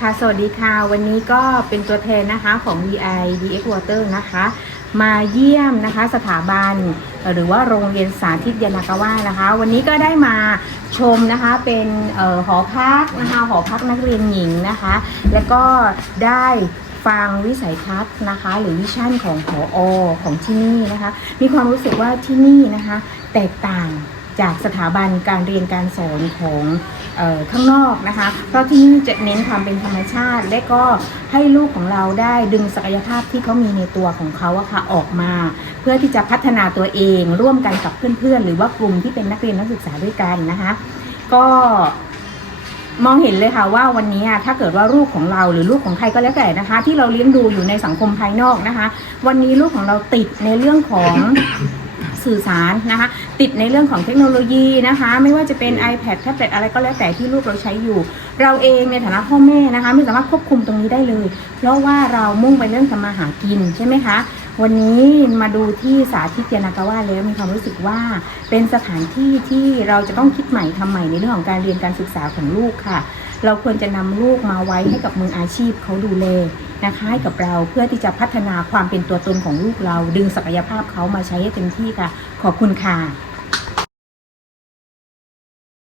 ค่ะสวัสดีค่ะ วันนี้ก็เป็นตัวแทนนะคะของ VI DX Water นะคะ มาเยี่ยมนะคะสถาบัน หรือว่าโรงเรียนสาธิตยานากาวะนะคะ วันนี้ก็ได้มาชมนะคะเป็นออหอพักนะคะหอพักนักเรียนหญิงนะคะ แล้วก็ได้ฟังวิสัยทัศน์นะคะ หรือวิชั่นของผออของที่นี่นะคะ มีความรู้สึกว่าที่นี่นะคะ แตกต่างจากสถาบันการเรียนการสอนของ ข้างนอกนะคะ เพราะที่นี่จะเน้นความเป็นธรรมชาติ และก็ให้ลูกของเราได้ดึงศักยภาพที่เขามีในตัวของเขาอะค่ะออกมา เพื่อที่จะพัฒนาตัวเอง ร่วมกันกับเพื่อนๆ หรือว่ากลุ่มที่เป็นนักเรียนนักศึกษาด้วยกันนะคะ ก็มองเห็นเลยค่ะว่าวันนี้ถ้าเกิดว่าลูกของเราหรือลูกของใครก็แล้วแต่นะคะ ที่เราเลี้ยงดูอยู่ในสังคมภายนอกนะคะ วันนี้ลูกของเราติดในเรื่องของ สื่อสารนะคะ ติดในเรื่องของเทคโนโลยีนะคะ ไม่ว่าจะเป็น iPad แท็บเล็ตอะไรก็แล้วแต่ที่ลูกเราใช้อยู่ เราเองในฐานะพ่อแม่นะคะ ไม่สามารถควบคุมตรงนี้ได้เลย เพราะว่าเรามุ่งไปเรื่องทำมาหากินใช่ไหมคะ วันนี้มาดูที่สาธิตยานากาวะแล้วมีความรู้สึกว่าเป็นสถานที่ที่เราจะต้องคิดใหม่ทำใหม่ในเรื่องของการเรียนการศึกษาของลูกค่ะ เราควรจะนำลูกมาไว้ให้กับมืออาชีพเขาดูแลนะคะให้กับเราเพื่อที่จะพัฒนาความเป็นตัวตนของลูกเรา ดึงศักยภาพเขามาใช้ให้เต็มที่ค่ะ ขอบคุณค่ะ